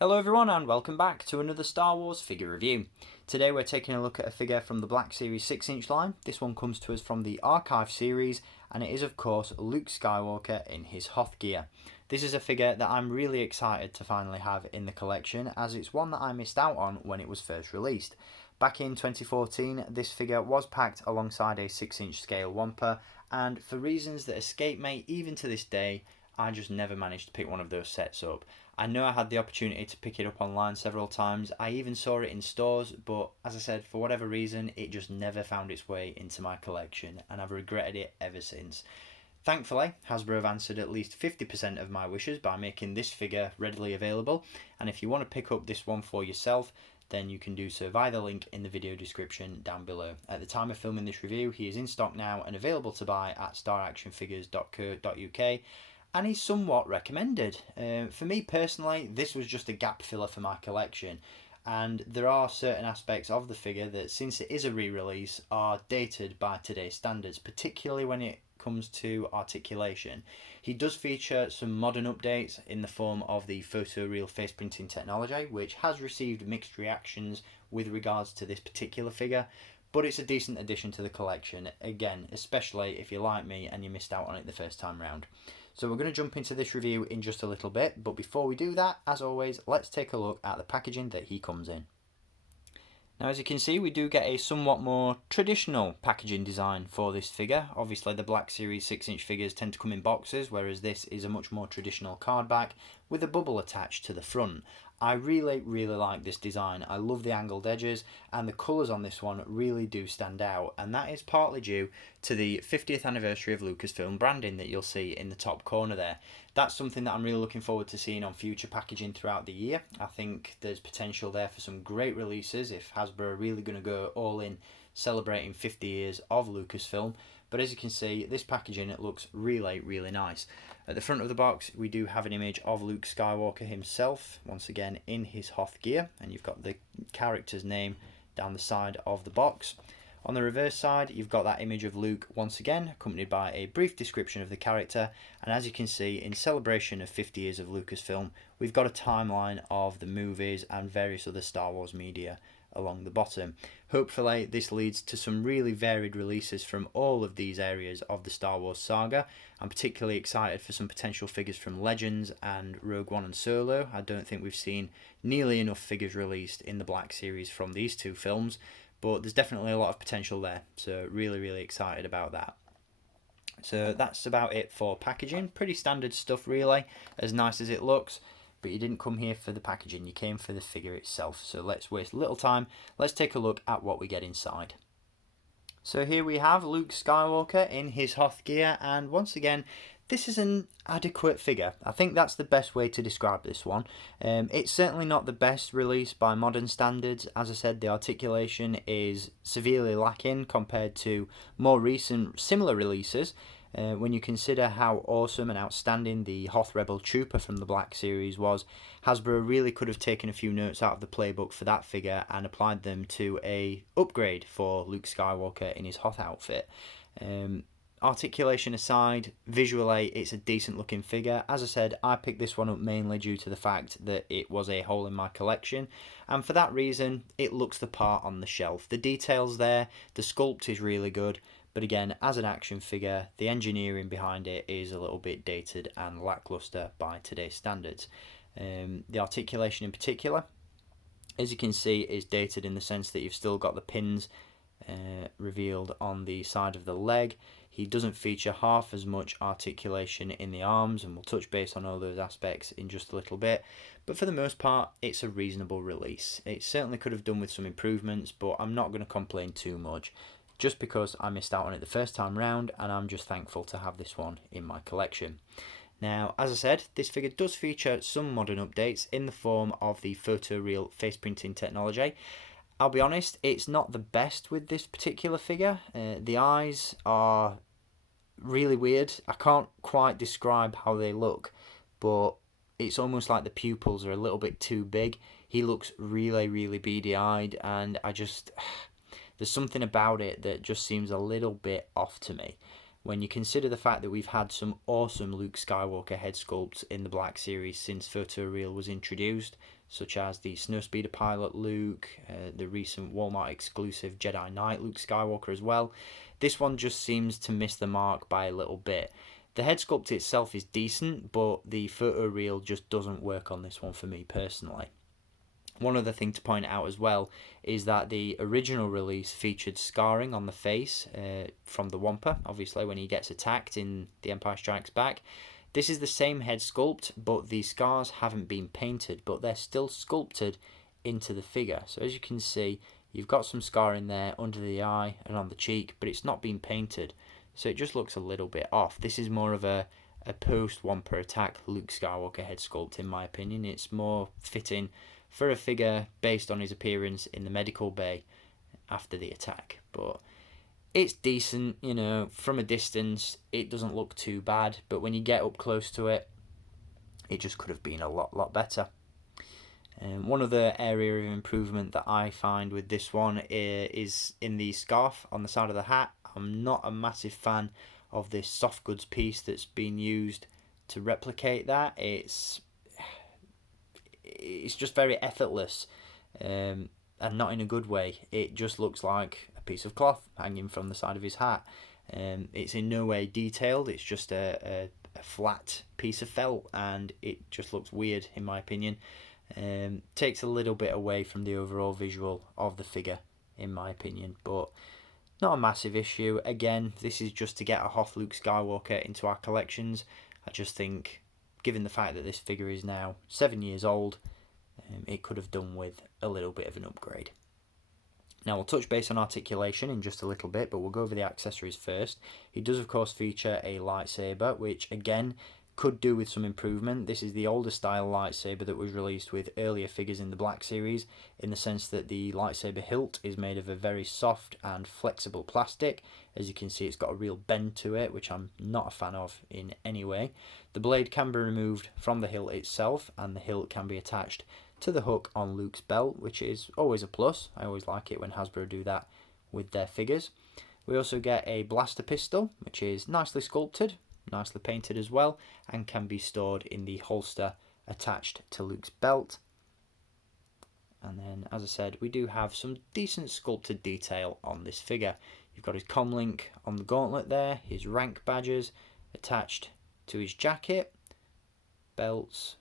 Hello everyone and welcome back to another Star Wars figure review. Today we're taking a look at a figure from the Black Series 6-inch line. This one comes to us from the Archive series and it is of course Luke Skywalker in his Hoth gear. This is a figure that I'm really excited to finally have in the collection as it's one that I missed out on when it was first released. Back in 2014 this figure was packed alongside a 6-inch scale Wampa, and for reasons that escape me even to this day I just never managed to pick one of those sets up. I know I had the opportunity to pick it up online several times. I even saw it in stores, but as I said, for whatever reason, it just never found its way into my collection, and I've regretted it ever since. Thankfully, Hasbro have answered at least 50% of my wishes by making this figure readily available, and if you want to pick up this one for yourself, then you can do so via the link in the video description down below. At the time of filming this review, he is in stock now and available to buy at staractionfigures.co.uk. And he's somewhat recommended. For me personally, this was just a gap filler for my collection, and there are certain aspects of the figure that, since it is a re-release, are dated by today's standards, particularly when it comes to articulation. He does feature some modern updates in the form of the photoreal face printing technology, which has received mixed reactions with regards to this particular figure, but it's a decent addition to the collection, again, especially if you're like me and you missed out on it the first time round. So we're going to jump into this review in just a little bit, but before we do that, as always, let's take a look at the packaging that he comes in. Now, as you can see, we do get a somewhat more traditional packaging design for this figure. Obviously, the Black Series 6-inch figures tend to come in boxes, whereas this is a much more traditional card back with a bubble attached to the front. I really like this design. I love the angled edges, and the colours on this one really do stand out, and that is partly due to the 50th anniversary of Lucasfilm branding that you'll see in the top corner there. That's something that I'm really looking forward to seeing on future packaging throughout the year. I think there's potential there for some great releases if Hasbro are really going to go all in celebrating 50 years of Lucasfilm. But as you can see, this packaging, it looks really nice. At the front of the box, we do have an image of Luke Skywalker himself, once again in his Hoth gear, and you've got the character's name down the side of the box. On the reverse side, you've got that image of Luke once again, accompanied by a brief description of the character, and as you can see, in celebration of 50 years of Lucasfilm, we've got a timeline of the movies and various other Star Wars media along the bottom. Hopefully this leads to some really varied releases from all of these areas of the Star Wars saga. I'm particularly excited for some potential figures from Legends and Rogue One and Solo. I don't think we've seen nearly enough figures released in the Black Series from these two films, but there's definitely a lot of potential there, so really excited about that. So that's about it for packaging. Pretty standard stuff really, as nice as it looks. But you didn't come here for the packaging, you came for the figure itself. So let's waste little time, let's take a look at what we get inside. So here we have Luke Skywalker in his Hoth gear, and once again, this is an adequate figure. I think that's the best way to describe this one. It's certainly not the best release by modern standards. As I said, the articulation is severely lacking compared to more recent similar releases. When you consider how awesome and outstanding the Hoth Rebel Trooper from the Black Series was, Hasbro really could have taken a few notes out of the playbook for that figure and applied them to a upgrade for Luke Skywalker in his Hoth outfit. Articulation aside, visually it's a decent looking figure. As I said, I picked this one up mainly due to the fact that it was a hole in my collection, and for that reason it looks the part on the shelf. The details there, the sculpt is really good, but again, as an action figure, the engineering behind it is a little bit dated and lackluster by today's standards. The articulation in particular, as you can see, is dated in the sense that you've still got the pins revealed on the side of the leg. He doesn't feature half as much articulation in the arms, and we'll touch base on all those aspects in just a little bit. But for the most part, it's a reasonable release. It certainly could have done with some improvements, but I'm not going to complain too much, just because I missed out on it the first time round, and I'm just thankful to have this one in my collection. Now, as I said, this figure does feature some modern updates in the form of the photoreal face printing technology. I'll be honest, it's not the best with this particular figure. The eyes are really weird. I can't quite describe how they look, but it's almost like the pupils are a little bit too big. He looks really beady-eyed, and there's something about it that just seems a little bit off to me. when you consider the fact that we've had some awesome Luke Skywalker head sculpts in the Black Series since photoreal was introduced, such as the Snowspeeder pilot Luke, the recent Walmart exclusive Jedi Knight Luke Skywalker as well. This one just seems to miss the mark by a little bit. The head sculpt itself is decent, but the photoreal just doesn't work on this one for me personally. One other thing to point out as well is that the original release featured scarring on the face from the Wampa, obviously when he gets attacked in The Empire Strikes Back. This is the same head sculpt, but the scars haven't been painted, but they're still sculpted into the figure. So as you can see, you've got some scarring there under the eye and on the cheek, but it's not been painted. So it just looks a little bit off. This is more of a post-Wampa attack Luke Skywalker head sculpt in my opinion. It's more fitting for a figure based on his appearance in the medical bay after the attack. But it's decent, you know, from a distance it doesn't look too bad, but when you get up close to it, it just could have been a lot better. One other area of improvement that I find with this one is in the scarf on the side of the hat. I'm not a massive fan of this soft goods piece that's been used to replicate that. It's just very effortless, and not in a good way. It just looks like a piece of cloth hanging from the side of his hat. It's in no way detailed. It's just a flat piece of felt, and it just looks weird in my opinion. Takes a little bit away from the overall visual of the figure in my opinion, but not a massive issue. Again, this is just to get a Hoth Luke Skywalker into our collections. I just think, given the fact that this figure is now 7 years old, it could have done with a little bit of an upgrade. Now we'll touch base on articulation in just a little bit, but we'll go over the accessories first. He does of course feature a lightsaber, which again could do with some improvement. This is the older style lightsaber that was released with earlier figures in the Black Series, in the sense that the lightsaber hilt is made of a very soft and flexible plastic. As you can see, it's got a real bend to it, which I'm not a fan of in any way. The blade can be removed from the hilt itself, and the hilt can be attached to the hook on Luke's belt, which is always a plus. I always like it when Hasbro do that with their figures. We also get a blaster pistol, which is nicely sculpted, nicely painted as well, and can be stored in the holster attached to Luke's belt. And then, as I said, we do have some decent sculpted detail on this figure. You've got his comlink on the gauntlet there, his rank badges attached to his jacket, belts,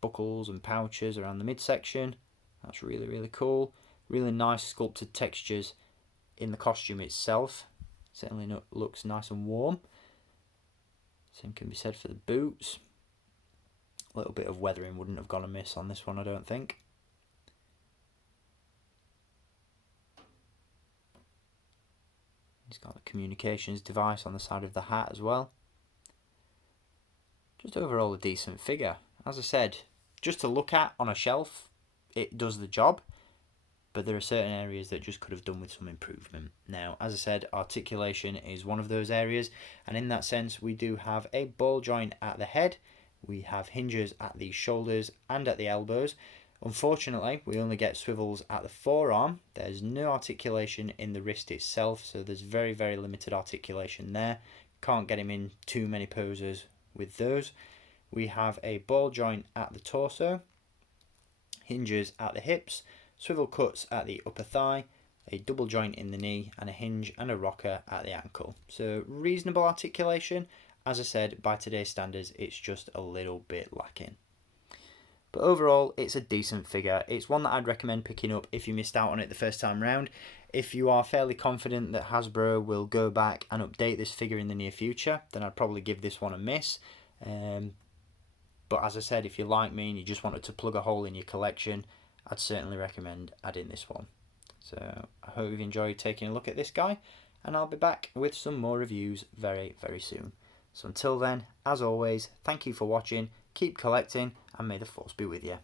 buckles and pouches around the midsection. That's really cool. Really nice sculpted textures in the costume itself. Certainly looks nice and warm. Same can be said for the boots. A little bit of weathering wouldn't have gone amiss on this one, I don't think. He's got the communications device on the side of the hat as well. Just overall a decent figure. As I said, just to look at on a shelf, it does the job, but there are certain areas that just could have done with some improvement. Now, as I said, articulation is one of those areas, and in that sense we do have a ball joint at the head, we have hinges at the shoulders and at the elbows. Unfortunately, we only get swivels at the forearm. There's no articulation in the wrist itself, so there's very limited articulation there. Can't get him in too many poses with those. We have a ball joint at the torso, hinges at the hips, swivel cuts at the upper thigh, a double joint in the knee, and a hinge and a rocker at the ankle. So reasonable articulation. As I said, by today's standards, it's just a little bit lacking. But overall, it's a decent figure. It's one that I'd recommend picking up if you missed out on it the first time round. If you are fairly confident that Hasbro will go back and update this figure in the near future, then I'd probably give this one a miss. But as I said, if you're like me and you just wanted to plug a hole in your collection, I'd certainly recommend adding this one. So I hope you've enjoyed taking a look at this guy, and I'll be back with some more reviews very soon. So until then, as always, thank you for watching, keep collecting, and may the force be with you.